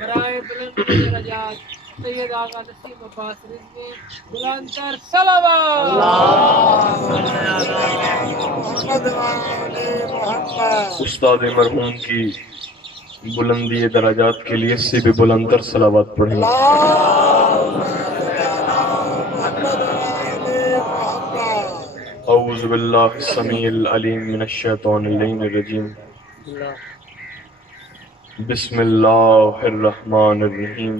برائے بلند درجات سید آقا نسیم عباس رضوی بلند تر صلوات استاد مرحوم کی بلندی درجات کے لیے اس سے بھی بلند تر صلوات پڑھیں. اعوذ باللہ السمیع العلیم من الشیطان اللعین الرجیم. بسم اللہ الرحمن الرحیم.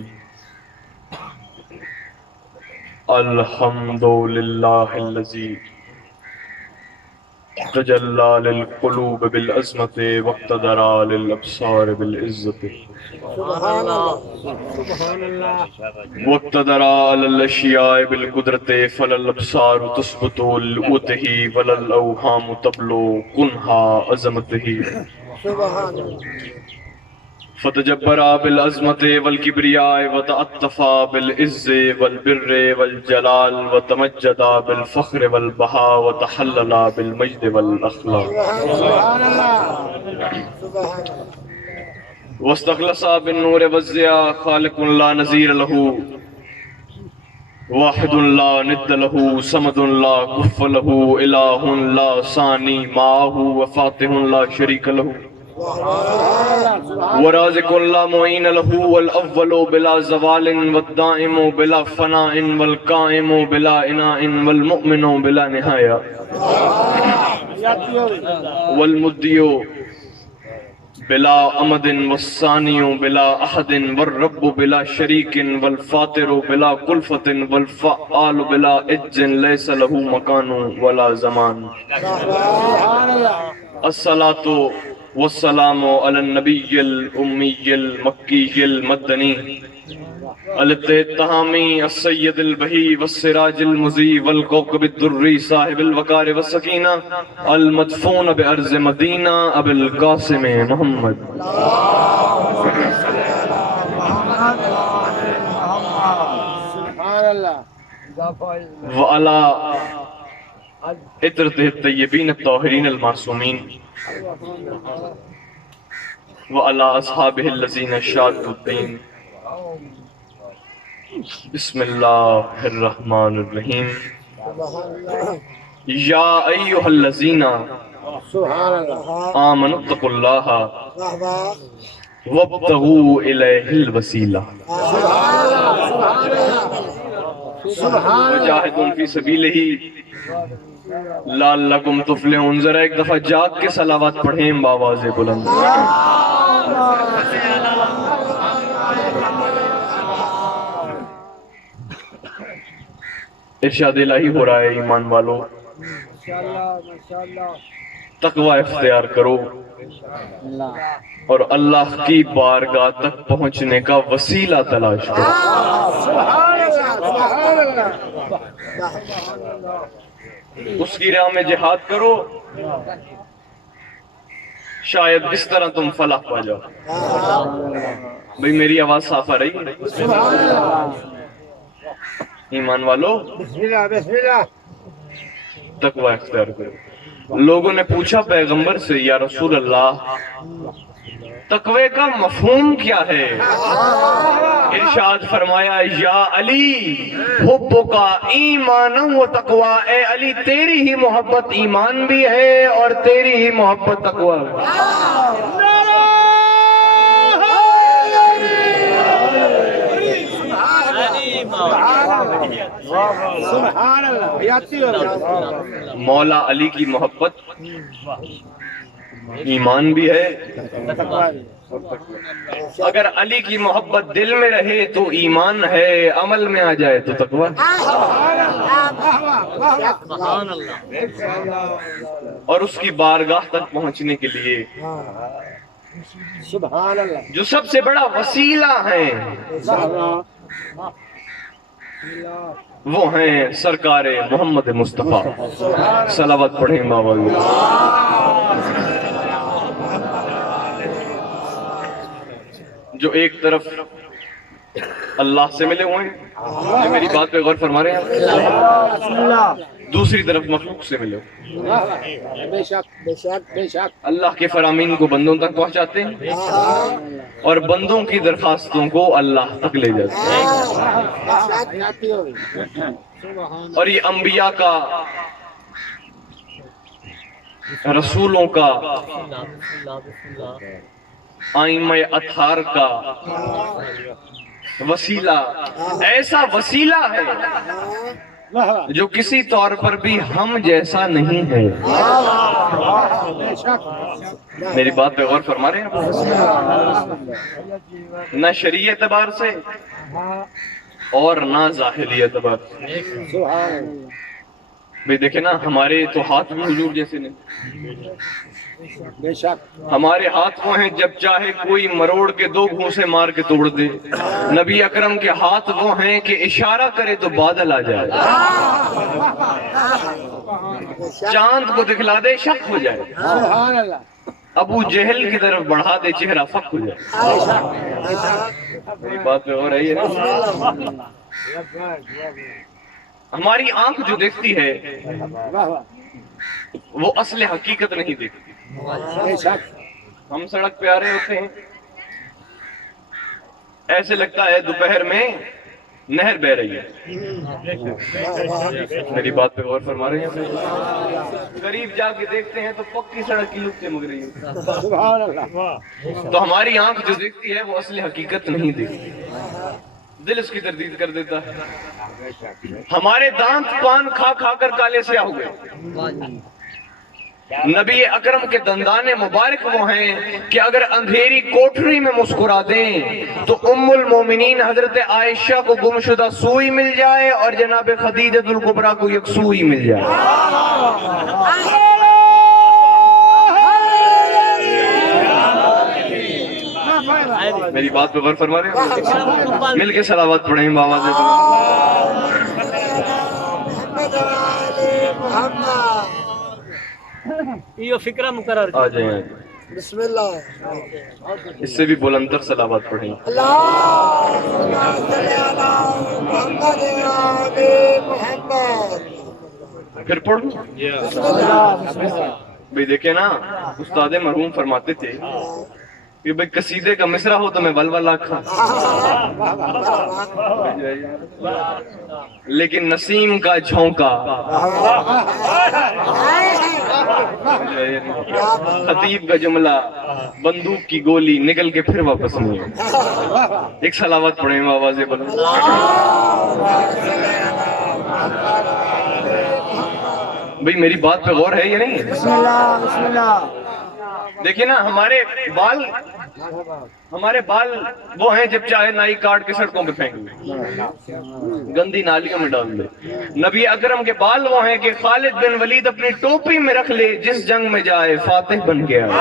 الحمد للہ الذی تجلی للقلوب بالعظمت واقتدر للابصار بالعزت واقتدر للاشیاء بالقدرت فللابصار تثبت لقوته وللاوهام تبلو کنہا عظمته فتجبر بالعظمت والکبریاء وتعطف بالعز والبر والجلال وتمجد بالفخر والبہاء وتحلل بالمجد والاخلاق واستخلص بالنور والضیاء خالق لا نظیر له واحد لا ند له صمد لا کف له الہ لا ثانی معه وفاتح لا شریک له ورازق لا معین له والاول بلا زوال والدائم بلا فناء والقائم بلا اناء والمؤمن بلا نہایہ والمدیو بلا امد والثانی بلا احد والرب بلا شریک والفاطر بلا کلفت والفعال بلا اج لیس له مکان ولا زمان. الصلاۃ والسلام علی النبی الامی المکی المدنی الاتهامی السید البہی والسراج المضی والکوکب الدری صاحب الوقار والسکینہ المدفون بارض مدینہ ابی القاسم محمد وعلی عطرتہ الطیبین الطاہرین المعصومین وعلی اصحابہ الذین شادوا الدین. بسم اللہ الرحمن الرحیم. یا ایہا الذین آمنوا اتقوا اللہ وابتغوا الیہ الوسیلہ وجاہدوا فی سبیلہ لعلکم تفلحون. ذرا ایک دفعہ جاگ کے صلوات پڑھیں بآواز بلند. ارشاد الہی ہو رہا ہے ایمان والو تقوی اختیار کرو اور اللہ کی بارگاہ تک پہنچنے کا وسیلہ تلاش کرو. اس کی راہ میں جہاد کرو شاید اس طرح تم فلاح پا جاؤ. بھئی میری آواز صاف آ رہی ہے؟ ایمان والو تقوی اختیار کرو. لوگوں نے پوچھا پیغمبر سے یا رسول اللہ تقوی کا مفہوم کیا ہے؟ ارشاد فرمایا یا علی حبک ایمان و تقوی. اے علی تیری ہی محبت ایمان بھی ہے اور تیری ہی محبت تقوی ہے. مولا علی کی محبت ایمان بھی ہے. اگر علی کی محبت دل میں رہے تو ایمان ہے, عمل میں آ جائے تو تقوی. اور اس کی بارگاہ تک پہنچنے کے لیے جو سب سے بڑا وسیلہ ہے وہ ہیں سرکار محمد مصطفیٰ. صلوات پڑھیں بابا. جو ایک طرف اللہ سے ملے ہوئے ہیں, جو میری بات پہ غور فرما رہے ہیں, دوسری طرف مخلوق سے ملو. بے شک بے شک بے شک. اللہ کے فرامین کو بندوں تک پہنچاتے ہیں اور بندوں کی درخواستوں کو اللہ تک لے جاتے ہیں. اور یہ انبیاء کا، رسولوں کا، ائمہ اطہار کا وسیلہ ایسا وسیلہ ہے جو کسی طور پر بھی ہم جیسا نہیں ہے. میری بات پہ غور فرما رہے ہیں؟ نہ شرعی اعتبار سے اور نہ ظاہری اعتبار سے. بھئی دیکھیں نا، ہمارے تو ہاتھ بھی حضور جیسے نہیں. بے شک. ہمارے ہاتھ وہ ہیں جب چاہے کوئی مروڑ کے 2 گھونسے مار کے توڑ دے. نبی اکرم کے ہاتھ وہ ہیں کہ اشارہ کرے تو بادل آ جائے، چاند کو دکھلا دے شک ہو جائے، سبحان اللہ. ابو جہل کی طرف بڑھا دے چہرہ فک ہو جائے. میری بات پہ ہو رہی ہے؟ ہماری آنکھ جو دیکھتی ہے وہ اصل حقیقت نہیں دیکھتی. ہم سڑک پہ آ رہے ہوتے ہیں، ایسے لگتا ہے دوپہر میں نہر بہ رہی ہے. میری بات پہ غور فرما رہے ہیں؟ قریب جا کے دیکھتے ہیں تو پکی سڑک کی لک چمک رہی ہے. سبحان اللہ. تو ہماری آنکھ جو دیکھتی ہے وہ اصل حقیقت نہیں دیکھتی، دل اس کی تردید کر دیتا ہے. ہمارے دانت پان کھا کھا کر کالے سیاہ ہو گئے. نبی اکرم کے دندان مبارک وہ ہیں کہ اگر اندھیری کوٹری میں مسکرا دیں تو ام المومنین حضرت عائشہ کو گمشدہ سوئی مل جائے اور جناب خدیجہ الکبریٰ کو یک سوئی مل جائے. میری بات پہ غور فرما رہے ہیں؟ مل کے صلوات پڑھیں بابا سے. یہ فکرہ مقرر آ جائیں. بسم اللہ. اس سے بھی بلندر صلوات پڑھیں. پھر پڑھ. بھئی دیکھیں نا، استاد مرحوم فرماتے تھے کہ بھئی قصیدے کا مصرع ہو تو میں ولول آکھا، لیکن نسیم کا جھونکا، خطیب کا جملہ، بندوق کی گولی نکل کے پھر واپس نہیں ہے. ایک صلوات پڑھیں آوازیں بلند. بھئی میری بات پہ غور ہے یا نہیں؟ بسم اللہ بسم اللہ. دیکھیں نا، ہمارے بال وہ ہیں جب چاہے نائی کاٹ کے سڑکوں پہ پھینک دے، گندی نالیوں میں ڈال دے. نبی اکرم کے بال وہ ہیں کہ خالد بن ولید اپنی ٹوپی میں رکھ لے، جس جنگ میں جائے فاتح بن کے آئے.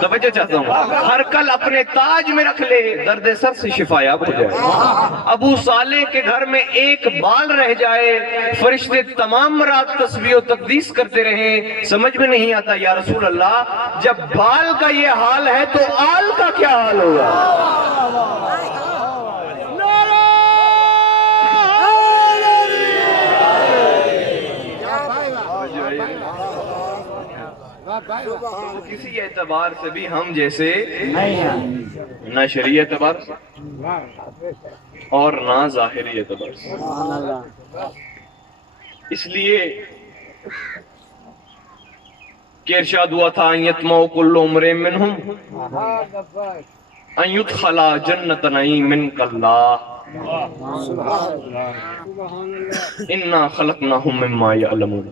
توجہ چاہتا ہوں. ہر کل اپنے تاج میں رکھ لے، درد سر سے شفایاب ہو جائے. ابو صالح کے گھر میں ایک بال رہ جائے، فرشتے تمام رات تسبیح و تقدیس کرتے رہیں. سمجھ میں نہیں آتا یا رسول اللہ، جب بال کا یہ حال ہے تو آل کا کیا حال ہوگا؟ کسی اعتبار سے بھی ہم جیسے نہ شرعی اعتبار سے اور نہ ظاہری اعتبار سے. اس لیے کہ ارشاد ہوا تھا ان یطمع کل امرئ منہم ان یدخل جنت نعیم منک اللہ انا خلقناہم مما یعلمون.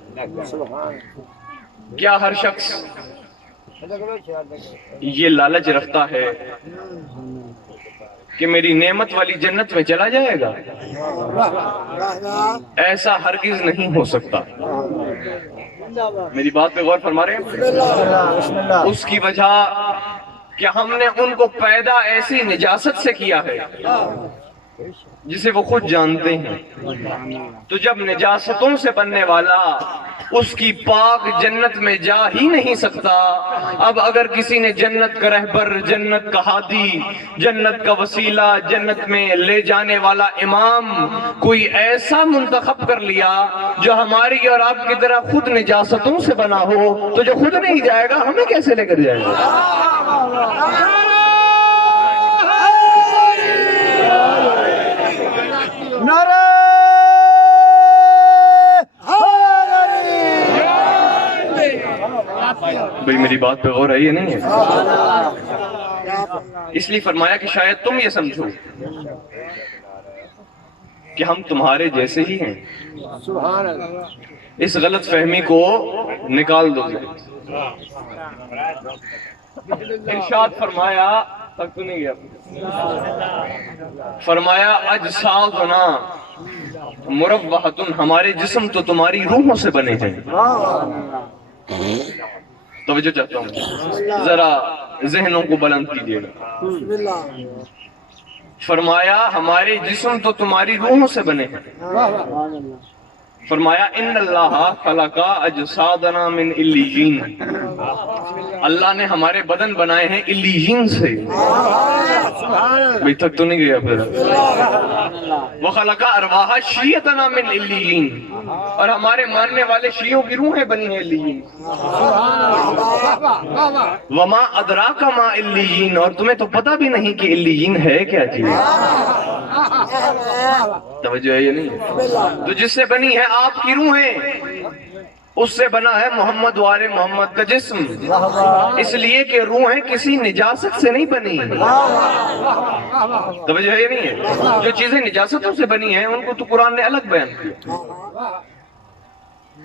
کیا ہر شخص یہ لالچ رکھتا ہے کہ میری نعمت والی جنت میں چلا جائے گا؟ ایسا ہرگز نہیں ہو سکتا. میری بات پہ غور فرما رہے ہیں؟ اس کی وجہ کہ ہم نے ان کو پیدا ایسی نجاست سے کیا ہے جسے وہ خود جانتے ہیں. تو جب نجاستوں سے بننے والا اس کی پاک جنت میں جا ہی نہیں سکتا، اب اگر کسی نے جنت کا رہبر، جنت کا ہادی، جنت کا وسیلہ، جنت میں لے جانے والا امام کوئی ایسا منتخب کر لیا جو ہماری اور آپ کی طرح خود نجاستوں سے بنا ہو، تو جو خود نہیں جائے گا ہمیں کیسے لے کر جائے گا؟ بھئی میری بات پہ غور ہے، یہ نہیں ہے. اس لیے فرمایا کہ شاید تم یہ سمجھو کہ ہم تمہارے جیسے ہی ہیں. اس غلط فہمی کو نکال دو. ارشاد فرمایا، تک تو نہیں گیا، فرمایا اجسادنا مربحۃ، ہمارے جسم تو تمہاری روحوں سے بنے ہیں. توجہ چاہتا ہوں، ذرا ذہنوں کو بلند کیجیے گا. فرمایا ہمارے جسم تو تمہاری روحوں سے بنے ہیں. فرمایا ان اللہ خلق اجسادنا من علیین، اللہ نے ہمارے بدن بنائے ہیں علیین سے. ابھی تک تو نہیں گیا پھر. وخلق ارواح شیعتنا من علیین، اور ہمارے ماننے والے شیعوں کی روحیں بنی ہیں علیین. وما ادراک ما علیین، اور تمہیں تو پتہ بھی نہیں کہ علیین ہے کیا چیز. توجہ ہے یہ نہیں؟ تو جس سے بنی ہے آپ کی روحیں، اس سے بنا ہے محمد وال محمد کا جسم، اس لیے کہ روحیں کسی نجاست سے نہیں بنی. توجہ ہے یہ نہیں ہے؟ جو چیزیں نجاستوں سے بنی ہیں ان کو تو قرآن نے الگ بیان کیا.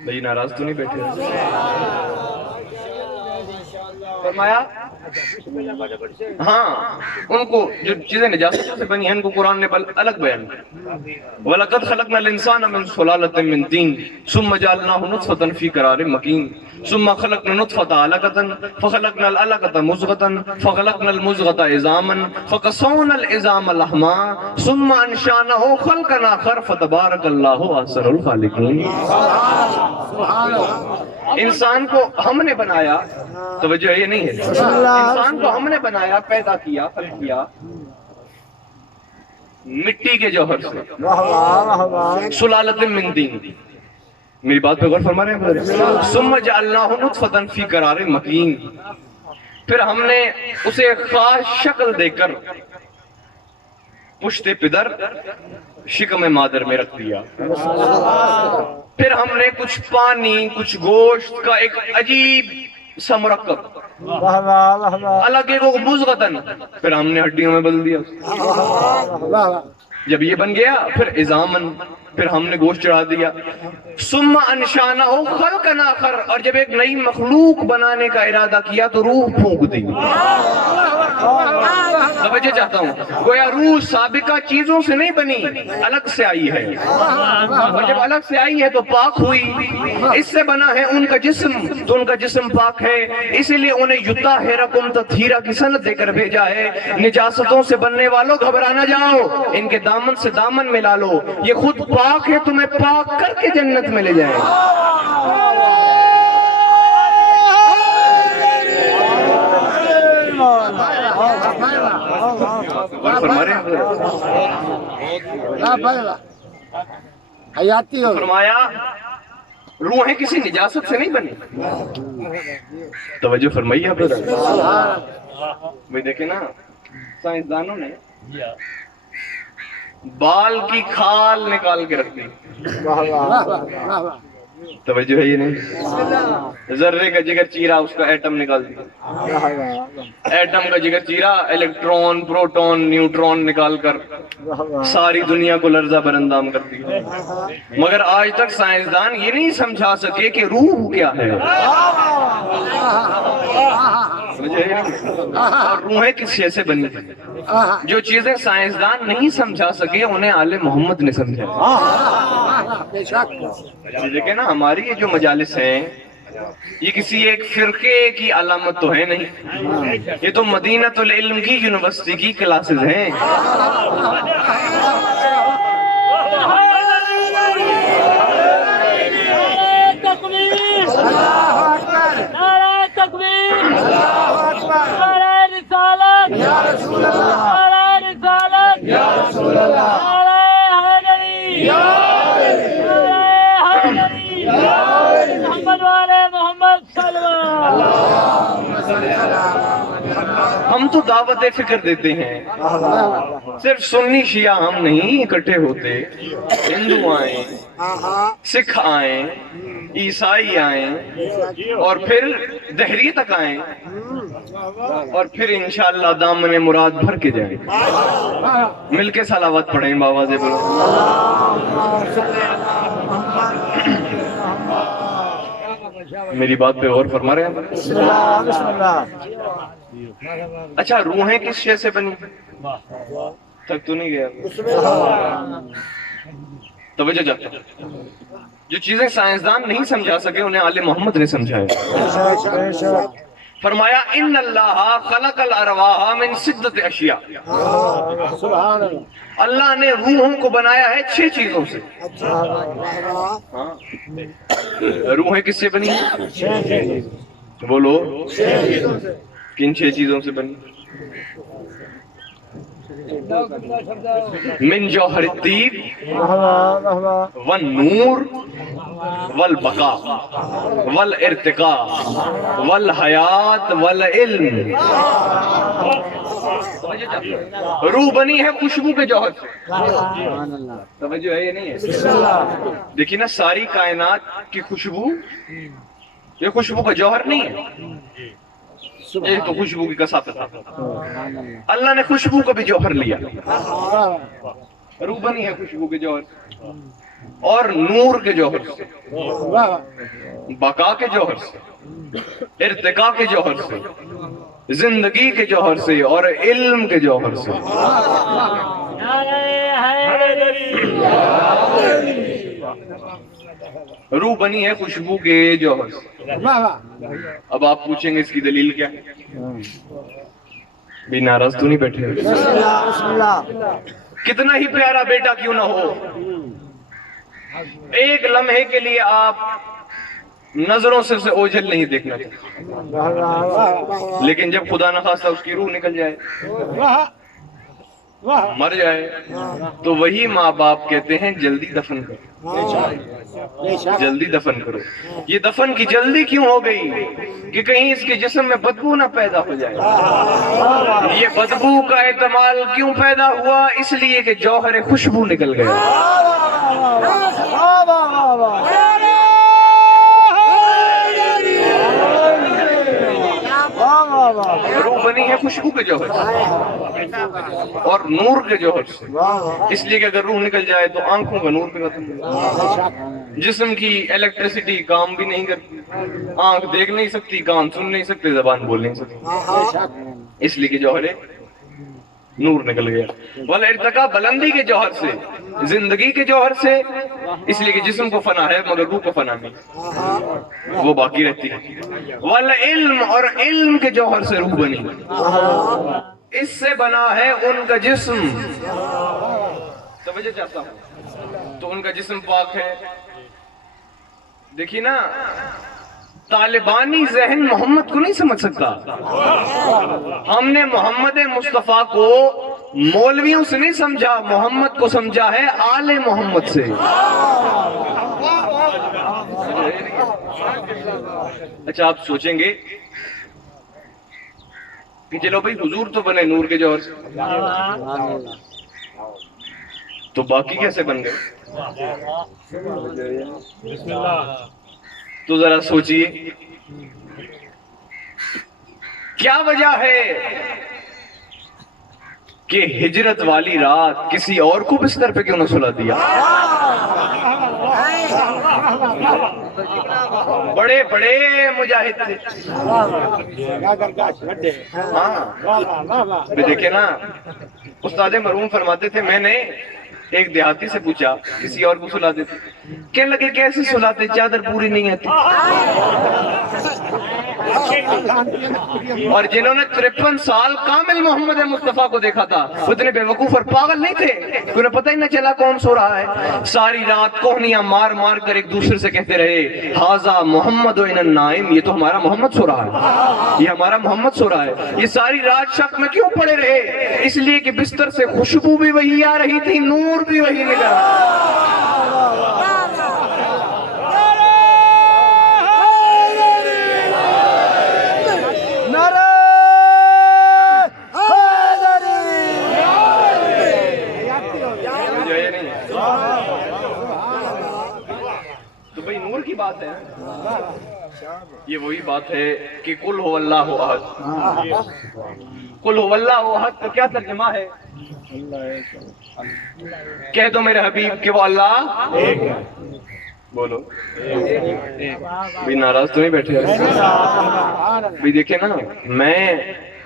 بھئی ناراض تو نہیں بیٹھے؟ فرمایا ہاں، ان کو جو چیزیں نجاستوں سے بنی ہیں ان کو قرآن نے الگ بیان کیا. وَلَقَدْ خَلَقْنَا الْإِنسَانَ مِنْ صُلَالَةٍ مِنْ طِينٍ ثُمَّ جَعَلْنَاهُ نُطْفَةً فِي قَرَارٍ مَكِينٍ ثُمَّ خَلَقْنَا النُّطْفَةَ عَلَقَةً فَخَلَقْنَا الْعَلَقَةَ مُضْغَةً فَخَلَقْنَا الْمُضْغَةَ عِظَامًا فَكَسَوْنَا الْعِظَامَ لَحْمًا ثُمَّ أَنشَأْنَاهُ خَلْقًا آخَرَ فَتَبَارَكَ اللَّهُ أَحْسَنُ الْخَالِقِينَ. انسان کو ہم نے بنایا، توجہ یہ نہیں ہے، انسان کو ہم نے بنایا، پیدا کیا، خلق کیا مٹی کے جوہر سے، سلالۃ من طین. میری بات پہ غور فرما رہے ہیں؟ ثم جعلناہ نطفۃ فی قرار مکین، پھر ہم نے اسے خاص شکل دے کر پشت پدر شکم مادر میں رکھ دیا. پھر ہم نے کچھ پانی، کچھ گوشت کا ایک عجیب سا مرکب الگ ایک مضغتن، پھر ہم نے ہڈیوں میں بدل دیا. جب یہ بن گیا پھر عظامن، پھر ہم نے گوشت چڑھا دیا. ثم انشأناہ خلقا آخر، اور جب ایک نئی مخلوق بنانے کا ارادہ کیا تو روح پھونک دی. توجہ چاہتا ہوں، گویا روح سابقہ چیزوں سے نہیں بنی، الگ سے آئی ہے، اور جب الگ سے آئی ہے تو پاک ہوئی. اس سے بنا ہے ان کا جسم، تو ان کا جسم پاک ہے، اسی لیے انہیں یطہرکم تطہیرا کی سند دے کر بھیجا ہے. نجاستوں سے بننے والوں گھبرا نہ جاؤ، ان کے دامن سے دامن ملا لو، یہ خود پاک ہے، تمہیں پاک کر کے جنت میں لے جائیں. فرمایا روحیں کسی نجاست سے نہیں بنی. توجہ فرمائیے آپ بھائی. دیکھیں نا، سائنسدانوں نے بال کی کھال نکال کے رکھ دی. توجہ ہے یہ نہیں؟ ذرے کا جگر چیرا، اس کا ایٹم نکال دیا. ایٹم کا جگر چیرا، الیکٹرون، پروٹون، نیوٹرون نکال کر ساری دنیا کو لرزہ برندام کر دیا. مگر آج تک سائنسدان یہ نہیں سمجھا سکے کہ روح کیا ہے. اور روحیں کس شے سے بنی؟ جو چیزیں سائنسدان نہیں سمجھا سکے انہیں آل محمد نے سمجھا. دیکھیں نا، ہماری یہ جو مجالس ہیں یہ کسی ایک فرقے کی علامت تو ہے نہیں، یہ تو مدینۃ العلم کی یونیورسٹی کی کلاسز ہیں۔ ہم تو دعوت فکر دیتے ہیں، صرف سنی شیعہ ہم نہیں اکٹھے ہوتے، ہندو آئیں، سکھ آئیں، عیسائی آئیں، اور پھر دہری تک آئیں، اور پھر انشاءاللہ دامن مراد بھر کے جائیں۔ مل کے صلوات پڑھیں بابا سے بولو۔ میری بات پہ غور فرما رہے ہیں؟ اچھا، روحیں کس شے سے بنی تک تو نہیں گیا؟ توجہ جاتا، جو چیزیں سائنسدان نہیں سمجھا سکے انہیں آل محمد نے سمجھایا۔ فرمایا ان اللہ خلق الارواح من سدت اشیاء، اللہ نے روحوں کو بنایا ہے 6 چیزوں سے۔ روحیں کس سے بنی؟ بولو، کن 6 چیزوں سے بنی؟ من جوہر الطیب والنور والبقاء والارتقاء والحیات والعلم۔ روح بنی ہے خوشبو کے جوہر سے، توجہ ہے یہ نہیں ہے؟ دیکھیں نا، ساری کائنات کی خوشبو یہ خوشبو کا جوہر نہیں ہے، ایک تو خوشبو کی کثافت، اللہ نے خوشبو کا بھی جوہر لیا، روح بنی ہے خوشبو کے جوہر اور نور کے جوہر سے، بقا کے جوہر سے، ارتقاء کے جوہر سے، زندگی کے جوہر سے، اور علم کے جوہر سے۔ روح بنی ہے خوشبو کے جوہر سے۔ اب آپ پوچھیں گے اس کی دلیل کیا ہے؟ بھی ناراض تو نہیں بیٹھے؟ کتنا ہی پیارا بیٹا کیوں نہ ہو، ایک لمحے کے لیے آپ نظروں سے اسے اوجھل نہیں دیکھنا چاہتے، لیکن جب خدا نخواستہ اس کی روح نکل جائے، مر جائے، تو وہی ماں باپ کہتے ہیں جلدی دفن کرو، جلدی دفن کرو۔ یہ دفن کی جلدی کیوں ہو گئی؟ کہ کہیں اس کے جسم میں بدبو نہ پیدا ہو جائے۔ یہ بدبو کا احتمال کیوں پیدا ہوا؟ اس لیے کہ جوہر خوشبو نکل گیا۔ روح بنی ہے خوشبو کے جوہر سے اور نور کے جوہر سے، اس لیے کہ اگر روح نکل جائے تو آنکھوں کا نور بھی ختم ہو جائے، جسم کی الیکٹریسٹی کام بھی نہیں کرتی، آنکھ دیکھ نہیں سکتی، کان سن نہیں سکتے، زبان بول نہیں سکتی، اس لیے کہ جوہر نور نکل گیا۔ والارتقاء بلندی کے جوہر سے، زندگی کے جوہر سے، اس لیے کہ جسم کو فنا ہے مگر روح کو فنا نہیں، وہ باقی رہتی ہے۔ والعلم، اور علم کے جوہر سے روح بنی، اس سے بنا ہے ان کا جسم۔ توجہ چاہتا ہوں، تو ان کا جسم پاک ہے۔ دیکھیے نا، طالبانی ذہن محمد کو نہیں سمجھ سکتا۔ ہم نے محمد مصطفیٰ کو مولویوں سے نہیں سمجھا، محمد کو سمجھا ہے آل محمد سے۔ اچھا، آپ سوچیں گے کہ چلو بھائی حضور تو بنے نور کے جوہر سے، تو باقی کیسے بن گئے؟ تو ذرا سوچئے کیا وجہ ہے کہ ہجرت والی رات کسی اور کو بستر پہ کیوں نہ سلا دیا؟ بڑے بڑے مجاہد تھے، ہاں دیکھیں نا، استاد مرحوم فرماتے تھے میں نے ایک دیہاتی سے پوچھا، کسی اور کو سلا دیتے، کہنے لگے کیسے سلاتے، چادر پوری نہیں آتی۔ اور جنہوں نے 53 سال کامل محمد مصطفیٰ کو دیکھا تھا وہ اتنے بے وقوف اور پاگل نہیں تھے، انہیں پتہ ہی نہ چلا کون سو رہا ہے۔ ساری رات کوہنیاں مار مار کر ایک دوسرے سے کہتے رہے ہاذا محمد ان النائم، یہ تو ہمارا محمد سو رہا ہے، یہ ہمارا محمد سو رہا ہے۔ یہ ساری رات شک میں کیوں پڑے رہے؟ اس لیے کہ بستر سے خوشبو بھی وہی آ رہی تھی، نور بھی وہی نکل رہا تھا۔ تو بھئی نور کی بات ہے، یہ وہی بات ہے کہ قل هو اللہ احد۔ قل هو اللہ احد کا کیا ترجمہ ہے؟ کہہ دو میرے حبیب کہ وہ اللہ ایک ہے۔ بولو بھی ناراض تو نہیں بیٹھے؟ بھی دیکھیں نا، میں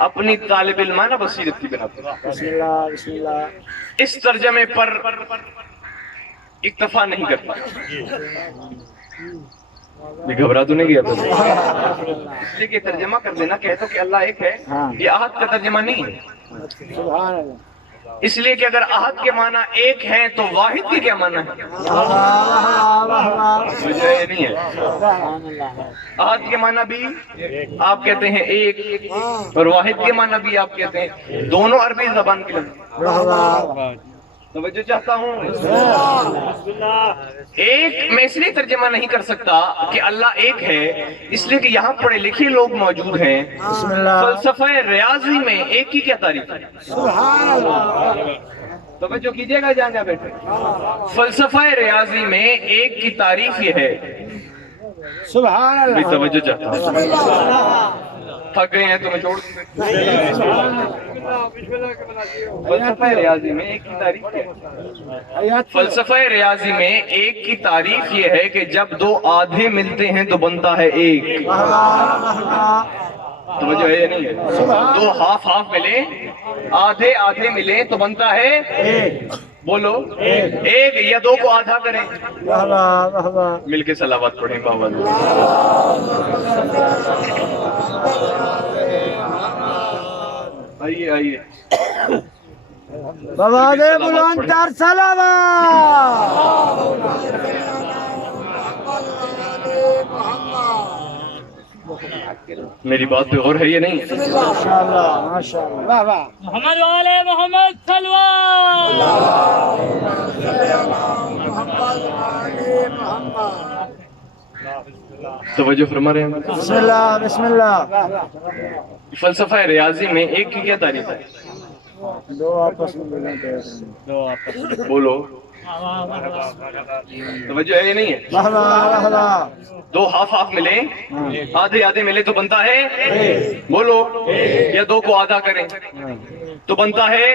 اپنی طالب علمانہ بصیرت کی بنا پر اس ترجمے پر اکتفا نہیں کرتا۔ بھی گھبرا تو نہیں گیا تو دیکھیں ترجمہ کر دینا، کہہ تو کہ اللہ ایک ہے، یہ احد کا ترجمہ نہیں ہے، اس لیے کہ اگر احد کے معنی ایک ہیں تو واحد کے کیا معنی ہے؟ مجھے یہ نہیں ہے۔ احد کے معنی بھی آپ کہتے ہیں ایک، اور واحد کے معنی بھی آپ کہتے ہیں، دونوں عربی زبان کے لفظ۔ توجہ چاہتا ہوں، ایک میں اس لیے ترجمہ نہیں کر سکتا کہ اللہ ایک ہے، اس لیے کہ یہاں پڑھے لکھے لوگ موجود ہیں۔ فلسفہ ریاضی میں ایک کی کیا تعریف ہے؟ توجہ کیجئے گا جہاں جہاں بیٹھے، فلسفہ ریاضی میں ایک کی تعریف یہ ہے۔ سبحان اللہ، بھی توجہ چاہتا ہوں، تھک گئے ہیں تو میں چھوڑ دوں فلسفہ ریاضی میں ایک کی تعریف ہے۔ فلسفہ ریاضی میں ایک کی تعریف یہ ہے کہ جب دو آدھے ملتے ہیں تو بنتا ہے ایک۔ توجہ ہے نہیں ہے؟ دو ہاف ہاف ملے، آدھے آدھے ملے تو بنتا ہے ایک۔ بولو ایک، یا دو کو آدھا کریں، مل کے صلوات پڑھیں بابا۔ آئیے آئیے بابا دے بلند تر صلوات۔ میری بات پہ غور ہے یہ نہیں؟ ماشاءاللہ ماشاءاللہ، واہ واہ، محمد والے محمد صلوات۔ توجہ فرما رہے ہیں؟ بسم اللہ بسم اللہ۔ فلسفہ ریاضی میں ایک کی کیا تعریف ہے؟ دو آپس میں ملتے ہیں، بولو توجہ ہے یہ نہیں ہے؟ واہ واہ واہ واہ، دو ہاف ہاف ملے، آدھے آدھے ملے تو بنتا ہے بولو، یا دو کو آدھا کریں تو بنتا ہے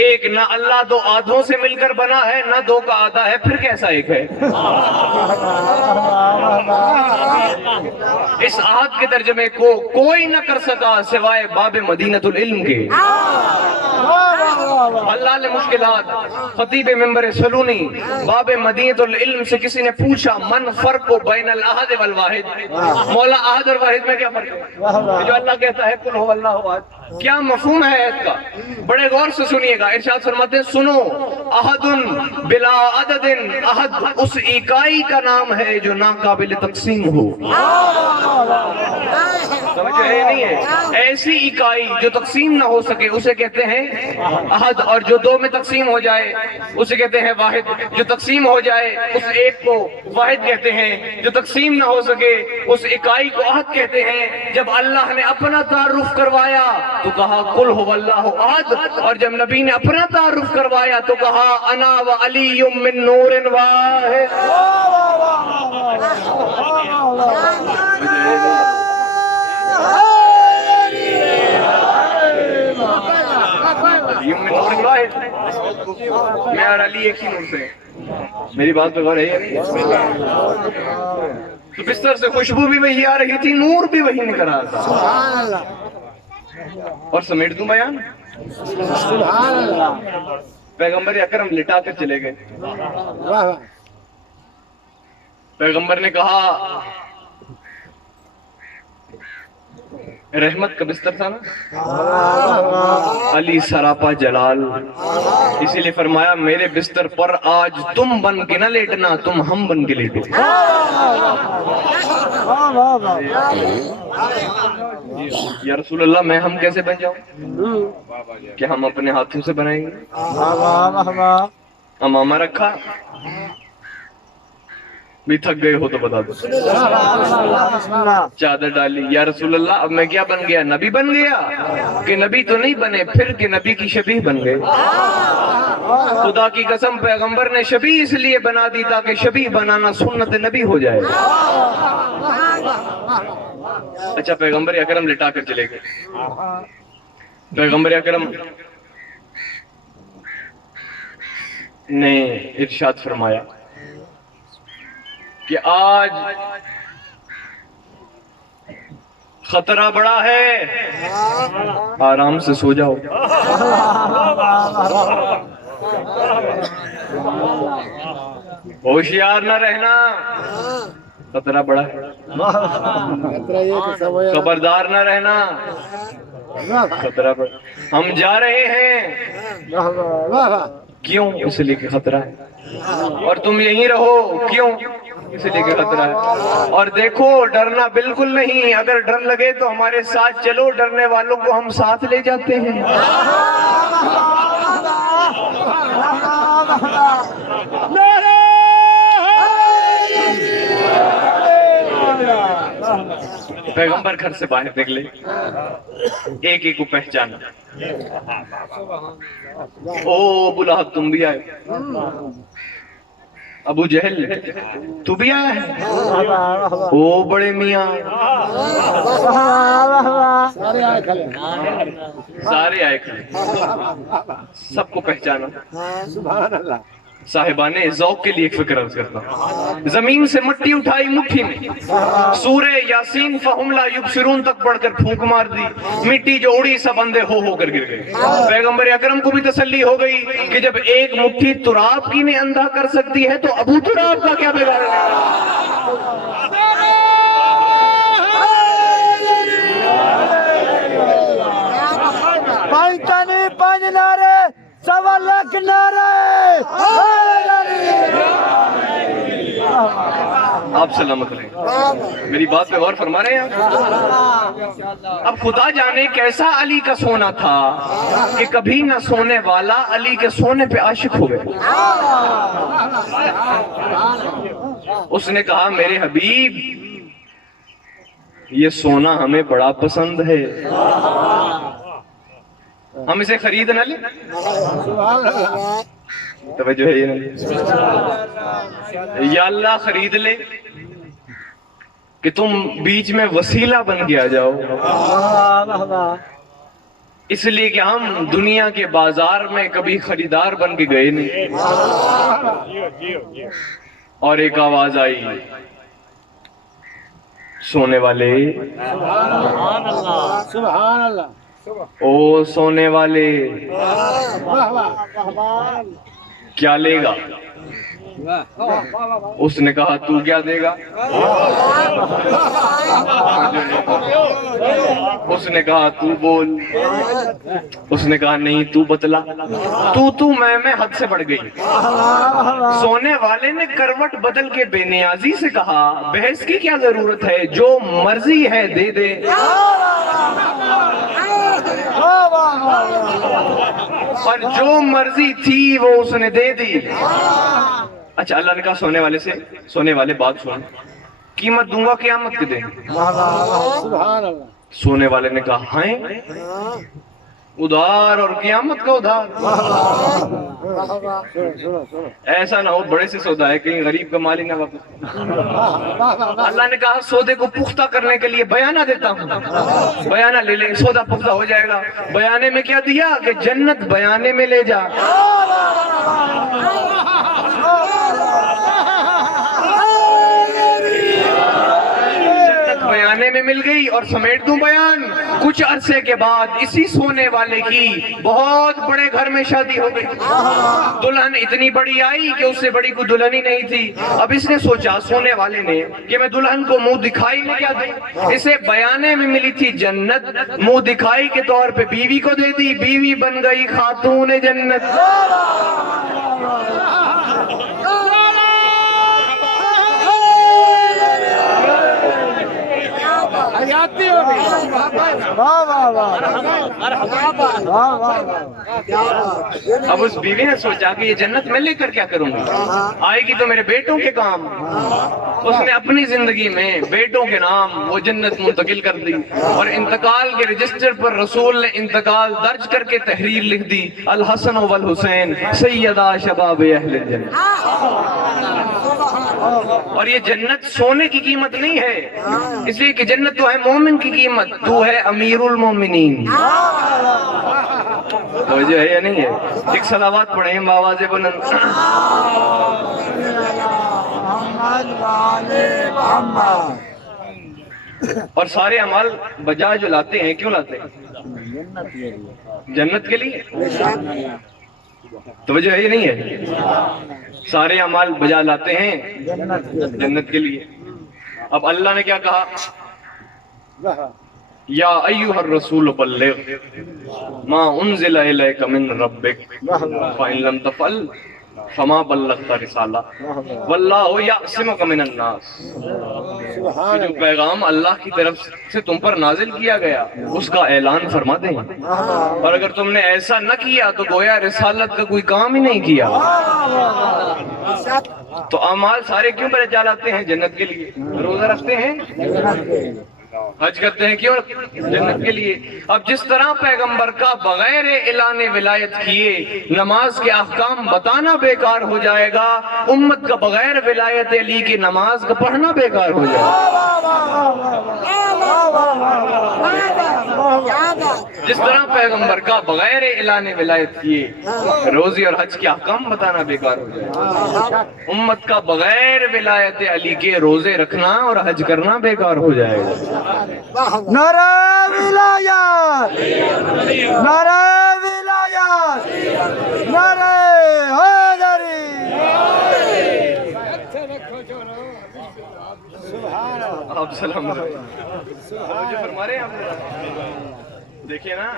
ایک۔ نہ اللہ دو آدھوں سے مل کر بنا ہے، نہ دو کا آدھا ہے، پھر کیسا ایک ہے؟ اس احد کے ترجمے کو کوئی نہ کر سکا سوائے باب مدینۃ العلم کے۔ اللہ نے مشکلات، خطیب ممبر سلونی باب مدینۃ العلم سے کسی نے پوچھا من فرق بین الاحد والواحد، مولا احد اور واحد میں کیا فرق ہے؟ جو اللہ کہتا ہے قل هو اللہ احد، کیا مفہوم ہے آیت کا؟ بڑے غور سے سنیے گا، ارشاد فرماتے ہیں سنو، احد بلا عدد، احد اس اکائی کا نام ہے جو ناقابل تقسیم ہو۔ سمجھے ہے نہیں ہے؟ ایسی اکائی جو تقسیم نہ ہو سکے اسے کہتے ہیں احد، اور جو دو میں تقسیم ہو جائے اسے کہتے ہیں واحد، جو تقسیم ہو جائے اس ایک کو واحد کہتے ہیں، جو تقسیم نہ ہو سکے اس اکائی کو احد کہتے ہیں۔ جب اللہ نے اپنا تعارف کروایا تو کہا قل هو اللہ احد، اور جب نبی نے اپنا تعارف کروایا تو کہا انا و علی من نور واحد۔ میں اور علی ایک ہی نور سے، میری بات پہ غور ہے یا نہیں؟ تو بستر سے خوشبو بھی وہی آ رہی تھی، نور بھی وہی نکل رہا تھا۔ سبحان اللہ اور سمیٹ دوں بیان؟ سبحان اللہ، پیغمبر اکرم لٹا کر چلے گئے، واہ واہ، پیغمبر نے کہا رحمت کا بستر تھا نا, علی سراپا جلال, اسی لیے فرمایا میرے بستر پر آج تم بن کے نہ لیٹنا, تم ہم بن کے لیٹو. یا رسول اللہ میں ہم کیسے بن جاؤں؟ کہ ہم اپنے ہاتھوں سے بنائیں گے. امامہ رکھا, بھی تھک گئے ہو تو بتا دو. چادر ڈالی, یا رسول اللہ اب میں کیا بن گیا؟ نبی بن گیا؟ کہ نبی تو نہیں بنے پھر, کہ نبی کی شبیہ بن گئے. خدا کی قسم پیغمبر نے شبیہ اس لیے بنا دی تاکہ شبیہ بنانا سنت نبی ہو جائے. اچھا پیغمبر اکرم لٹا کر چلے گئے. پیغمبر اکرم نے ارشاد فرمایا کہ آج خطرہ بڑا ہے, آرام سے سو جاؤ. ہوشیار نہ رہنا, خطرہ بڑا ہے. خبردار نہ رہنا, خطرہ بڑا. ہم جا رہے ہیں, کیوں؟ اس لیے کہ خطرہ ہے. اور تم یہیں رہو, کیوں؟ اس لیے کہ خطرہ ہے. اور دیکھو ڈرنا بالکل نہیں, اگر ڈر لگے تو ہمارے ساتھ چلو, ڈرنے والوں کو ہم ساتھ لے جاتے ہیں. پیغمبر گھر سے باہر نکلے, ایک ایک کو پہچانا. او ابو لہب تم بھی آئے, ابو جہل تو بھی آیا ہے, او بڑے میاں, سارے آئے کھڑے, سب کو پہچانا. صاحبان ذوق کے لیے ایک فکر عرض کرتا ہوں. زمین سے مٹی اٹھائی مٹھی میں, سورہ یاسین فہم لا یبصرون تک پڑھ کر پھونک مار دی, مٹی جو اڑی سب اندھے ہو کر گر گئے. پیغمبر اکرم کو بھی تسلی ہو گئی کہ جب ایک مٹھی تراب کی نے اندھا کر سکتی ہے تو ابو تراب کا کیا بگاڑنا. پانچ نعرے, 1.25 لاکھ نعرے. آپ سلامت رہیں. میری بات پہ غور فرما رہے ہیں آپ؟ اب خدا جانے کیسا علی کا سونا تھا کہ کبھی نہ سونے والا علی کے سونے پہ عاشق ہو گئے. اس نے کہا میرے حبیب یہ سونا ہمیں بڑا پسند ہے, ہم اسے خرید نہ لیں. توجہ ہے یہ نہیں, یا اللہ خرید لے کہ تم بیچ میں وسیلہ بن گیا جاؤ, اس لیے کہ ہم دنیا کے بازار میں کبھی خریدار بن کے گئے نہیں. اور ایک آواز آئی, سونے والے, سبحان اللہ, او سونے والے کیا لے گا؟ اس نے کہا تو کیا دے گا؟ اس نے کہا تو بول. اس نے کہا نہیں تو بتلا. تو میں حد سے بڑھ گئی. سونے والے نے کروٹ بدل کے بے نیازی سے کہا بحث کی کیا ضرورت ہے, جو مرضی ہے دے دے. اور جو مرضی تھی وہ اس نے دے دی. اچھا اللہ نے کہا سونے والے سے, سونے والے بات سن, قیمت دوں گا قیامت کے دن. سونے والے نے کہا ہائیں, ادھار اور قیامت کا ادھار. ایسا نہ ہو بڑے سے سودا ہے کہیں غریب کا مال ہی نہ واپس. اللہ نے کہا سودے کو پختہ کرنے کے لیے بیانہ دیتا ہوں, بیانہ لے لیں سودا پختہ ہو جائے گا. بیانے میں کیا دیا کہ جنت بیانے میں لے جا. بیانے میں مل گئی اور سمیٹ دوں بیان. کچھ عرصے کے بعد اسی سونے والے کی بہت بڑے گھر میں شادی ہو گئی. دلہن اتنی بڑی آئی کہ اس سے بڑی کوئی دلہن ہی نہیں تھی. اب اس نے سوچا سونے والے نے کہ میں دلہن کو منہ دکھائی میں کیا دوں. اسے بیانے میں ملی تھی جنت, منہ دکھائی کے طور پہ بیوی کو دے دی, بیوی بن گئی خاتون جنت. حیاتی ہو گئی. واہ واہ واہ. اب اس بیوی نے سوچا کہ یہ جنت میں لے کر کیا کروں گی, آئے گی تو میرے بیٹوں کے کام. اس نے اپنی زندگی میں بیٹوں کے نام وہ جنت منتقل کر دی, اور انتقال کے رجسٹر پر رسول نے انتقال درج کر کے تحریر لکھ دی, الحسن والحسین سیدہ شباب اہل جنت. اور یہ جنت سونے کی قیمت نہیں ہے, اس لیے کہ جنت تو ہے مومن کی قیمت, تو ہے امیر المومنین. توجہ ہے یا نہیں ہے؟ ایک صلوات پڑھیں بآواز بلند. اور سارے اعمال بجا جو لاتے ہیں, کیوں لاتے ہیں؟ جنت کے لیے. توجہ ہے یا نہیں ہے؟ سارے اعمال بجا لاتے ہیں جنت کے لیے. اب اللہ نے کیا کہا, یا ایھا الرسول بلغ ما انزل الیک من ربک فإن لم تفعل فما بلغت رسالہ واللہ یعصمک من الناس. جو پیغام اللہ کی طرف سے تم پر نازل کیا گیا اس کا اعلان فرما دیں, اور اگر تم نے ایسا نہ کیا تو گویا رسالت کا کوئی کام ہی نہیں کیا. تو اعمال سارے کیوں بجا لاتے ہیں؟ جنت کے لیے. روزہ رکھتے ہیں, حج کرتے ہیں, کیوں؟ جنت کے لیے. اب جس طرح پیغمبر کا بغیر اعلان ولایت کیے نماز کے احکام بتانا بیکار ہو جائے گا, امت کا بغیر ولایت علی کی نماز کا پڑھنا بیکار ہو جائے گا. جس طرح پیغمبر کا بغیر اعلان ولایت کیے روزی اور حج کے احکام بتانا بیکار ہو جائے گا, امت کا بغیر ولایت علی کے روزے رکھنا اور حج کرنا بیکار ہو جائے گا. نعرہ ولایت, نعرہ ولایت, نعرہ حیدری. آپ سلام فرما رہے ہیں آپ. دیکھیے نا,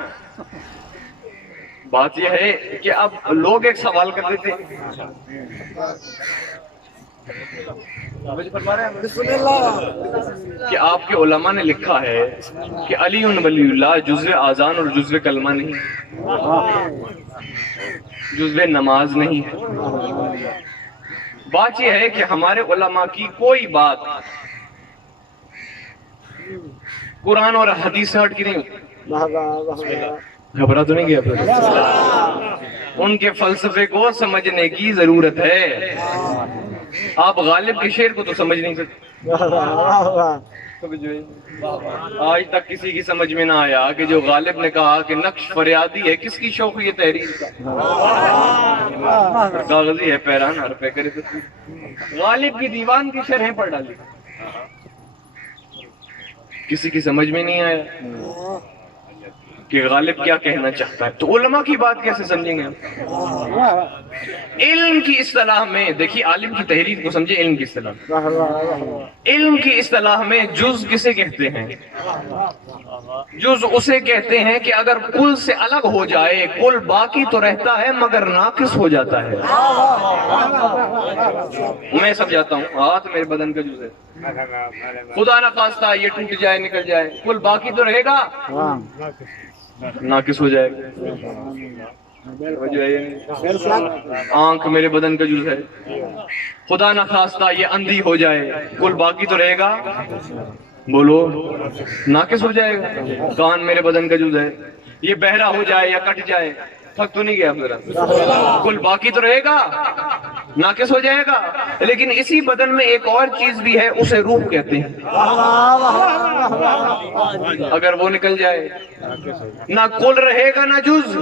بات یہ ہے کہ اب لوگ ایک سوال کرتے تھے, کہ آپ کے علماء نے لکھا ہے کہ علی ولی اللہ جزو آذان اور جزو کلمہ نہیں, جزو نماز نہیں ہے. بات یہ ہے کہ ہمارے علماء کی کوئی بات قرآن اور حدیث سے ہٹ کی نہیں ہوتی. گھبرا تو نہیں گیا؟ ان کے فلسفے کو سمجھنے کی ضرورت ہے. آپ غالب کے شعر کو تو سمجھ نہیں سکتے. آج تک کسی کی سمجھ میں نہ آیا کہ جو غالب نے کہا کہ نقش فریادی ہے, کس کی شوق یہ تحریر کا, کاغذی ہے پیران ہر پہ کرے تو. غالب کی دیوان کی شرحیں پڑھ ڈالی, کسی کی سمجھ میں نہیں آیا کہ غالب کیا کہنا چاہتا ہے. تو علماء کی بات کیسے سمجھیں گے ہم؟ علم کی اصطلاح میں دیکھیے, عالم کی تحریر کو سمجھے. علم کی اصطلاح, علم کی اصطلاح میں جز کسے کہتے ہیں؟ جز اسے کہتے ہیں کہ اگر کل سے الگ ہو جائے, کل باقی تو رہتا ہے مگر ناقص ہو جاتا ہے. میں سمجھاتا ہوں, ہاتھ میرے بدن کا جز ہے, خدا نہ خواستہ یہ ٹوٹ جائے نکل جائے, کل باقی تو رہے گا, ناقص ہو جائے گا. آنکھ میرے بدن کا جز ہے, خدا نہ خواستہ یہ اندھی ہو جائے, کل باقی تو رہے گا, بولو ناقص ہو جائے گا. کان میرے بدن کا جز ہے, یہ بہرا ہو جائے یا کٹ جائے, تھک تو نہیں گیا میرا, کل باقی تو رہے گا. ناقص ہو جائے گا. لیکن اسی بدن میں ایک اور چیز بھی ہے, اسے روح کہتے ہیں. اگر وہ نکل جائے نہ کل رہے گا نہ جز.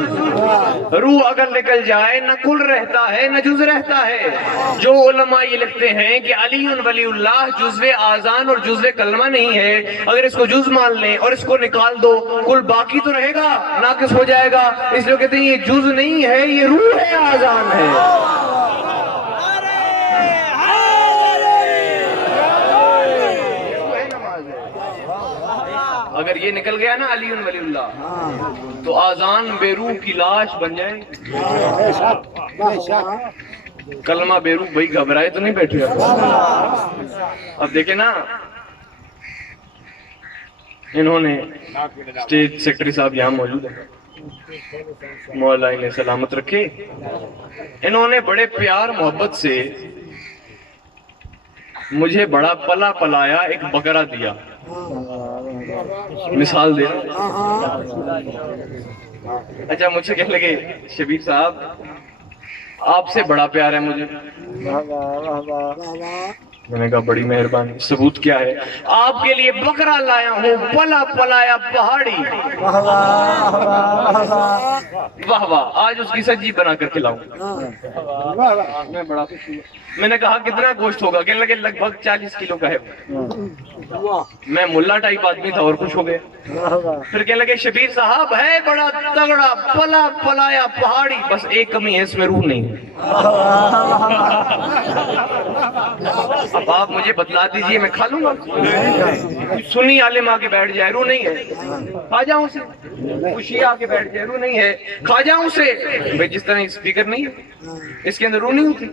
روح اگر نکل جائے نہ کل رہتا ہے نہ جز رہتا ہے. جو علماء یہ لکھتے ہیں کہ علی ولی اللہ جزو آذان اور جزو کلمہ نہیں ہے, اگر اس کو جز مان لیں اور اس کو نکال دو, کل باقی تو رہے گا, ناقص ہو جائے گا. اس لیے کہتے ہیں یہ جز نہیں ہے, یہ روح ہے, آذان ہے. اگر یہ نکل گیا نا علی ولی اللہ, تو آذان بے روح کی لاش بن جائے. کلمہ بے روح, بھائی گھبرائے تو نہیں بیٹھے. اب دیکھیں نا, انہوں نے اسٹیٹ سیکرٹری صاحب یہاں موجود ہیں, مولا انہیں سلامت رکھے, انہوں نے بڑے پیار محبت سے مجھے بڑا پلا پلایا ایک بکرا دیا. مثال دے. اچھا مجھ سے کہنے لگے شبیر صاحب آپ سے بڑا پیار ہے مجھے. میں نے کہا بڑی مہربانی, ثبوت کیا ہے؟ آپ کے لیے بکرا لایا ہوں, پلا پلایا پہاڑی. واہ واہ, آج اس کی سبزی بنا کر کھلاؤں. میں بڑا خوش ہوا. میں نے کہا کتنا گوشت ہوگا؟ کہنے لگے لگ بھگ 40 کلو کا ہے. میں ملا ٹائپ آدمی تھا اور خوش ہو گیا. پھر کہنے لگے شبیر صاحب ہے بڑا تگڑا پلا پلایا پہاڑی, بس ایک کمی ہے, اس میں روح نہیں ہے. اب آپ مجھے بتلا دیجئے, میں کھا لوں گا. سنی عالم آ کے بیٹھ جائے, روح نہیں ہے, کھا جاؤں اسے. خوشی آ کے بیٹھ جائے, روح نہیں ہے, کھا جاؤں اسے. بھائی جس طرح اسپیکر نہیں ہے, اس کے اندر روح نہیں ہوتی.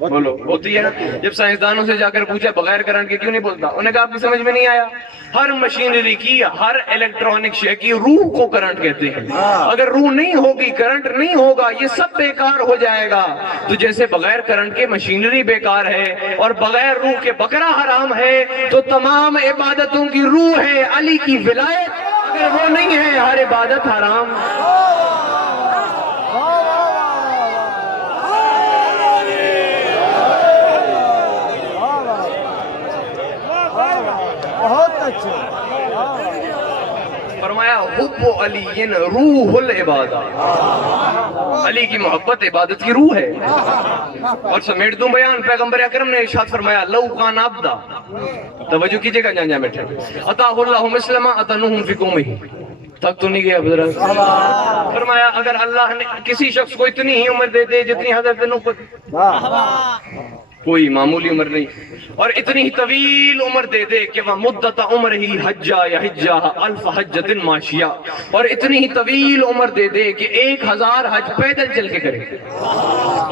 بولو ہوتی ہے نا. جب سائنسدانوں سے جا کر پوچھا بغیر کرنٹ کے کیوں نہیں بولتا, انہوں نے کہا آپ کی سمجھ میں نہیں آیا. ہر مشینری کی, ہر الیکٹرانک شے کی روح کو کرنٹ کہتے ہیں. اگر روح نہیں ہوگی, کرنٹ نہیں ہوگا, یہ سب بیکار ہو جائے گا. تو جیسے بغیر کرنٹ کے مشینری بیکار ہے اور بغیر روح کے بکرا حرام ہے, تو تمام عبادتوں کی روح ہے علی کی ولایت, اگر وہ نہیں ہے ہر عبادت حرام. فرمایا حب علی روح العبادہ, علی کی محبت عبادت کی روح ہے. اور سمیٹ دوں بیان, پیغمبر اکرم نے ارشاد فرمایا لو کان عبدا, توجہ کیجئے گا جان جان بیٹھے, عطاہ اللہ مسلمہ عطنوہم فی قومہ. تک تو نہیں گیا حضرت. فرمایا اگر اللہ نے کسی شخص کو اتنی ہی عمر دے دے جتنی حضرت نوح کو, کوئی معمولی عمر نہیں, اور اتنی ہی طویل عمر دے دے کہ وہ مدت عمر ہی حجہ یا حجہ الف حجت ماشیہ, اور اتنی ہی طویل عمر دے دے کہ 1000 حج پیدل چل کے کرے.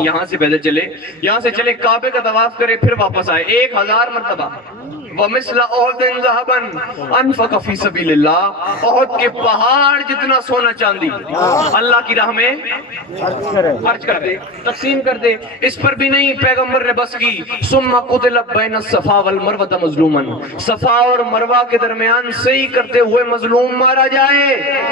یہاں سے پیدل چلے, یہاں سے چلے کعبے کا طواف کرے, پھر واپس آئے 1000 مرتبہ. وَمِثْلَ أُحُدٍ ذَهَبًا أَنفَقَ فِي سَبِيلِ اللَّهِ, احد کے پہاڑ جتنا سونا چاندی اللہ کی راہ میں خرچ کر دے, تقسیم کر دے. اس پر بھی نہیں, پیغمبر نے بس کی. ثُمَّ قُتِلَ بَيْنَ الصَّفَا وَالْمَرْوَةَ مَظْلُومًا, صفا اور مروہ کے درمیان صحیح کرتے ہوئے مظلوم مارا جائے.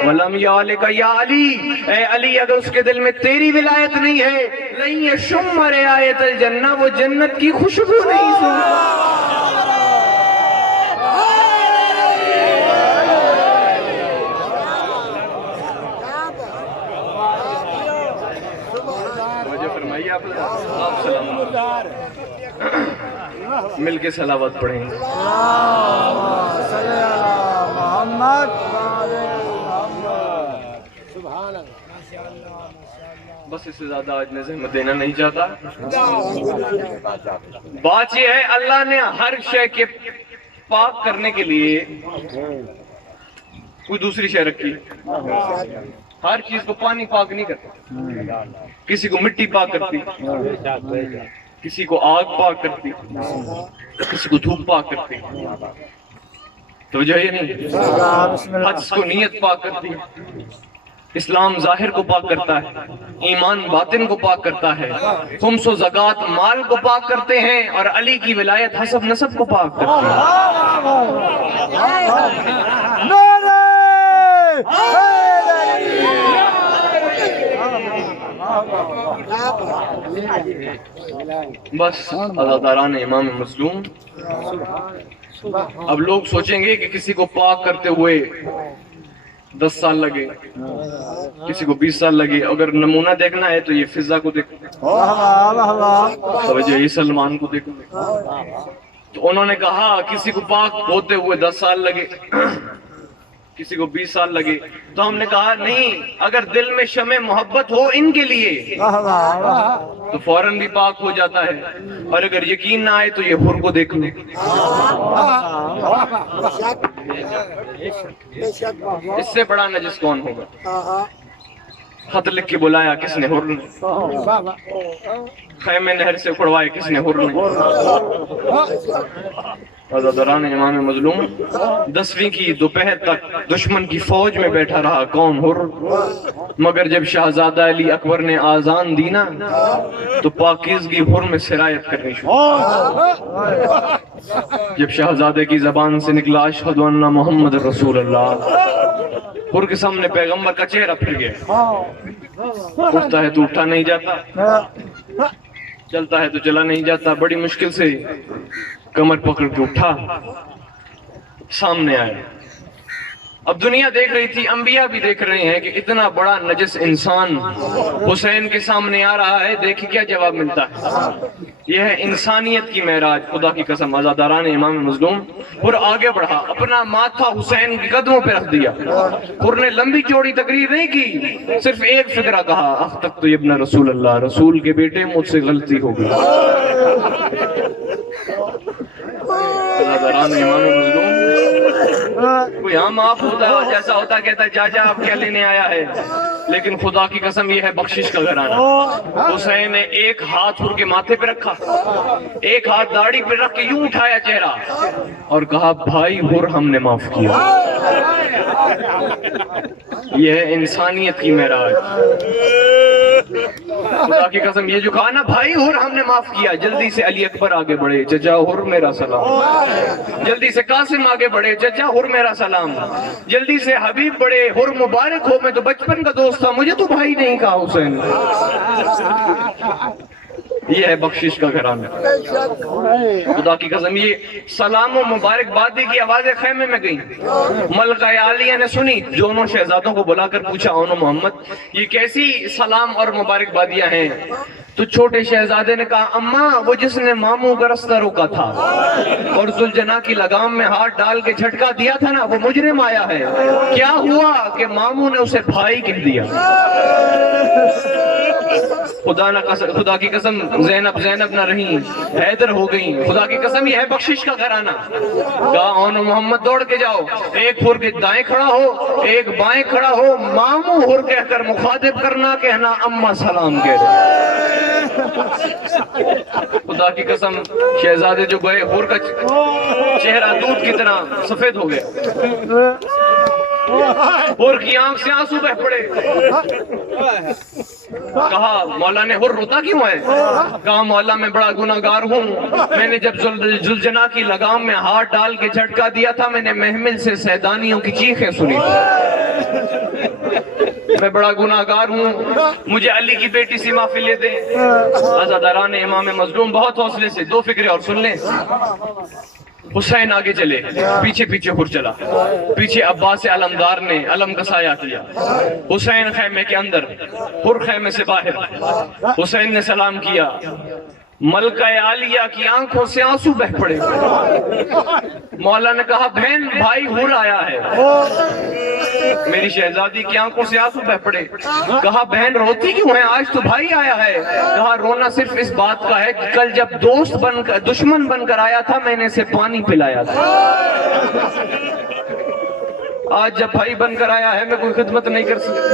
وَلَمْ يَعْلِكَ يَا عَلِي, اے علی اگر اس کے دل میں تیری ولایت نہیں ہے, لَن يَشُمَّ رِعَایَةَ الْجَنَّةِ, وہ جنت کی خوشبو نہیں سنتا. مل کے صلوات پڑھیں. بس اس سے زیادہ آج میں زحمت دینا نہیں چاہتا. بات یہ ہے, اللہ نے ہر شے کے پاک کرنے کے لیے کوئی دوسری شے رکھی. ہر چیز کو پانی پاک نہیں کرتا, کسی کو مٹی پاک کرتی, کسی کو آگ پاک کرتی, کسی کو دھوپ پاک کرتی. تو جو یہ نہیں, حج کو نیت پاک کرتی, اسلام ظاہر کو پاک کرتا ہے, ایمان باطن کو پاک کرتا ہے, خمس و زکوٰۃ مال کو پاک کرتے ہیں, اور علی کی ولایت حسب نسب کو پاک کرتے ہیں. بس عزاداران امام مظلوم، اب لوگ سوچیں گے کہ کسی کو پاک کرتے ہوئے 10 سال لگے، کسی کو 20 سال لگے، اگر نمونہ دیکھنا ہے تو یہ فضا کو دیکھو، توجہ یہ سلمان کو دیکھو۔ تو انہوں نے کہا کسی کو پاک ہوتے ہوئے 10 سال لگے، کسی کو 20 سال لگے، تو ہم نے کہا نہیں، اگر دل میں شمع محبت ہو ان کے لیے تو فوراً بھی پاک ہو جاتا ہے، اور اگر یقین نہ آئے تو یہ حر کو دیکھ لیں۔ اس سے بڑا نجس کون ہوگا؟ خط لکھ کے بلایا کس نے؟ حر نے۔ خیمے نہر سے اکھڑوائے کس نے؟ حر نے۔ عزاداران امام مظلوم، 10ویں کی دوپہر تک دشمن کی فوج میں بیٹھا رہا کون؟ حر۔ مگر جب شہزادہ علی اکبر نے آذان دی نا تو پاکیزگی حر میں سرایت کرنی شروع۔ جب شہزادے کی زبان سے نکلا اشہد ان محمد رسول اللہ، حر کے سامنے پیغمبر کا چہرہ پھر گیا۔ اٹھتا ہے تو اٹھا نہیں جاتا، چلتا ہے تو چلا نہیں جاتا، بڑی مشکل سے کمر پکڑ کے اٹھا، سامنے آیا۔ اب دنیا دیکھ رہی تھی، انبیاء بھی دیکھ رہے ہیں کہ اتنا بڑا نجس انسان حسین کے سامنے آ رہا ہے، دیکھیں کیا جواب ملتا ہے۔ یہ ہے انسانیت کی معراج، خدا کی قسم۔ عزاداران امام مظلوم، اور آگے بڑھا، اپنا ماتھا حسین کے قدموں پہ رکھ دیا۔ اور نے لمبی چوڑی تقریر نہیں کی، صرف ایک فقرہ کہا، اخ تک تو ابن رسول اللہ، رسول کے بیٹے مجھ سے غلطی ہو گئی۔ عزاداران امام مظلوم، کوئی عام آپ ہوتا جیسا ہوتا کہتا جا جا آپ کیا لینے آیا ہے، لیکن خدا کی قسم یہ ہے بخشش کا گھرانہ۔ حسین نے ایک ہاتھ حر کے ماتھے پہ رکھا، ایک ہاتھ داڑھی پہ رکھ کے یوں اٹھایا چہرہ اور کہا بھائی حر ہم نے معاف کیا۔ یہ ہے انسانیت کی معراج۔ خدا کی قسم یہ جو کہا نا بھائی حر ہم نے معاف کیا، جلدی سے علی اکبر آگے بڑھے، چچا حر میرا سلام۔ جلدی سے قاسم آگے بڑھے، چچا حر میرا سلام۔ جلدی سے حبیب بڑھے، حر مبارک ہو، میں تو بچپن کا دوست تھا، مجھے تو بھائی نہیں کہا حسین۔ یہ ہے بخشش کا گھرانہ۔ خدا کی قسم یہ سلام و مبارکبادی کی آوازیں خیمے میں گئیں۔ ملکہ عالیہ نے سنی، دونوں شہزادوں کو بلا کر پوچھا اونو محمد یہ کیسی سلام اور مبارکبادیاں ہیں؟ تو چھوٹے شہزادے نے کہا اماں وہ جس نے ماموں کا رستہ روکا تھا اور ذوالجناح کی لگام میں ہاتھ ڈال کے جھٹکا دیا تھا نا، وہ مجرم آیا ہے۔ کیا ہوا کہ ماموں نے اسے بھائی کہہ دیا۔ خدا کی قسم زینب نہ رہیں، حیدر ہو گئیں۔ خدا کی قسم یہ ہے بخشش کا گھرانہ۔ کہا اونو محمد دوڑ کے جاؤ، ایک حر کے دائیں کھڑا ہو، ایک بائیں کھڑا ہو، ماموں حر کہہ کر مخاطب کرنا، کہنا اماں سلام کہہ دے۔ خدا کی قسم شہزادے جو گئے، حر کا چہرہ دودھ کی طرح سفید ہو گیا، حر کی آنکھ سے آنسو بہ پڑے۔ کہا مولا نے حر روتا کیوں ہے؟ کہا مولا میں بڑا گناہگار ہوں، میں نے جب ذوالجناح کی لگام میں ہاتھ ڈال کے جھٹکا دیا تھا، میں نے محمل سے سیدانیوں کی چیخیں سنی، میں بڑا گناہگار ہوں، مجھے علی کی بیٹی سے معافی لے دیں۔ عزاداران امام مظلوم بہت حوصلے سے دو فکرے اور سن لیں۔ حسین آگے چلے، پیچھے پیچھے حر چلا، پیچھے عباس علمدار نے علم کا سایہ کیا، حسین خیمے کے اندر، حر خیمے سے باہر۔ حسین نے سلام کیا، ملکہ عالیہ کی آنکھوں سے آنسو بہ پڑے۔ مولا نے کہا بہن بھائی حر آیا ہے۔ میری شہزادی کی آنکھوں سے آنسو بہ پڑے۔ کہا بہن روتی کیوں ہے؟ آج تو بھائی آیا ہے۔ کہا رونا صرف اس بات کا ہے کہ کل جب دشمن بن کر آیا تھا میں نے اسے پانی پلایا تھا، آج جب بھائی بن کر آیا ہے میں کوئی خدمت نہیں کر سکتی،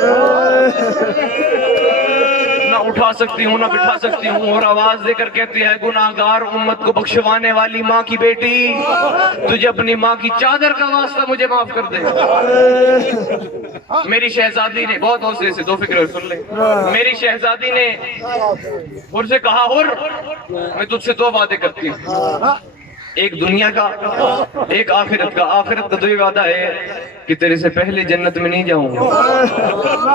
نہ اٹھا سکتی ہوں نہ بٹھا سکتی ہوں۔ اور آواز دے کر کہتی ہے گناہگار امت کو بخشوانے والی ماں کی بیٹی، تجھے اپنی ماں کی چادر کا واسطہ مجھے معاف کر دے۔ میری شہزادی نے بہت حوصلے سے دو فکرے سن لیں، میری شہزادی نے حر سے کہا حر میں تجھ سے دو وعدے کرتی ہوں، ایک دنیا کا ایک آخرت کا. آخرت کا تو یہ وعدہ ہے کہ تیرے سے پہلے جنت میں نہیں جاؤں گا,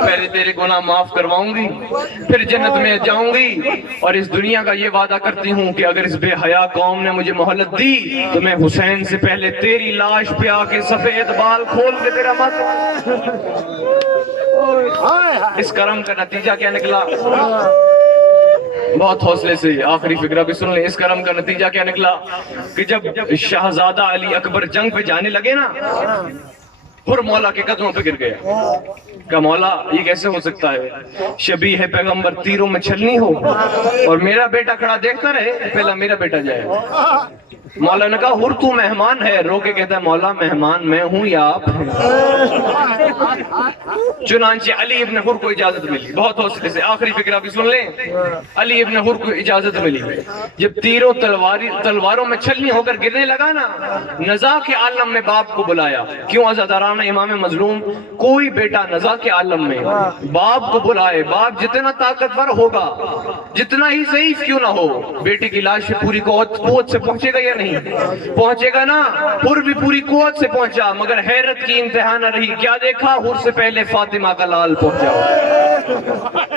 پہلے تیرے گناہ معاف کرواؤں گی, پھر جنت میں جاؤں گی. اور اس دنیا کا یہ وعدہ کرتی ہوں کہ اگر اس بے حیا قوم نے مجھے مہلت دی تو میں حسین سے پہلے تیری لاش پہ آ کے سفید بال کھول کے تیرا ماتھ. اس کرم کا نتیجہ کیا نکلا؟ بہت حوصلے سے آخری فقرہ بھی سن لیں. اس کرم کا نتیجہ کیا نکلا کہ جب شہزادہ علی اکبر جنگ پہ جانے لگے نا, پھر مولا کے قدموں پہ گر گیا. کہ مولا یہ کیسے ہو سکتا ہے, شبیہ ہے پیغمبر تیروں میں چھلنی ہو اور میرا بیٹا کھڑا دیکھتا رہے, پہلا میرا بیٹا جائے. مولا نے کہا ہر تو مہمان ہے, رو کے کہتا ہے مولا مہمان میں ہوں یا آپ ہیں. چنانچہ علی ابن حر کو اجازت ملی. بہت حوصلے سے آخری فقرہ بھی سن لیں. علی ابن حر کو اجازت ملی. جب تیروں تلواروں میں چھلنی ہو کر گرنے لگا نا, نزا کے عالم میں باپ کو بلایا. کیوں عزادارانہ امام مظلوم, کوئی بیٹا نزا کے عالم میں باپ کو بلائے, باپ جتنا طاقتور ہوگا, جتنا ہی ضعیف کیوں نہ ہو, بیٹے کی لاش پوری قوت سے پہنچے گا یا نہیں پہنچے گا نا. حر بھی پوری قوت سے پہنچا, مگر حیرت کی انتہا نہ رہی. کیا دیکھا؟ حر سے پہلے فاطمہ کا لال پہنچا.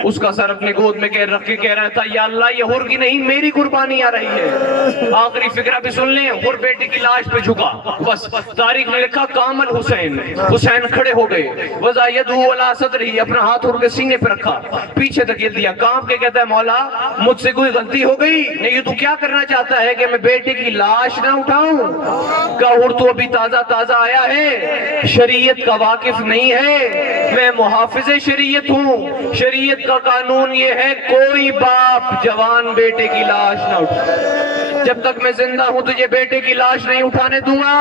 اس کا سر اپنے گود میں رکھ کے کہہ رہا تھا یا اللہ یہ حر کی نہیں میری قربانی آ رہی ہے. آخری فقرہ بھی سن لیں. حر بیٹے کی لاش پہ جھکا, بس تاریخ نے لکھا کامل حسین. حسین کھڑے ہو گئے, وضع یدہ علی صدرہ, اپنا ہاتھ حر کے سینے پہ رکھا, پیچھے دھکیل دیا, کانپ کے کہتا ہے مولا مجھ سے کوئی غلطی ہو گئی نہیں, تو کیا کرنا چاہتا ہے کہ میں بیٹے کی لاش نہ اٹھاؤں؟ کہ حر تو ابھی تازہ آیا ہے, شریعت کا واقف نہیں ہے, میں محافظ شریعت ہوں. شریعت کا قانون یہ ہے کوئی باپ جوان بیٹے کی لاش نہ اٹھائے. جب تک میں زندہ ہوں تجھے بیٹے کی لاش نہیں اٹھانے دوں گا.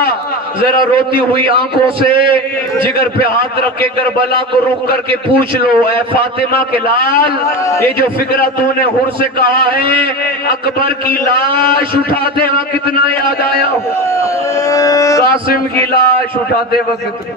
ذرا روتی ہوئی آنکھوں سے جگر پہ ہاتھ رکھ کے کربلا کو رخ کر کے پوچھ لو, اے فاطمہ کے لال, یہ جو فکرہ تو نے حر سے کہا ہے اکبر کی لاش اٹھاتے وقت کتنا یاد آیا, قاسم کی لاش اٹھاتے وقت.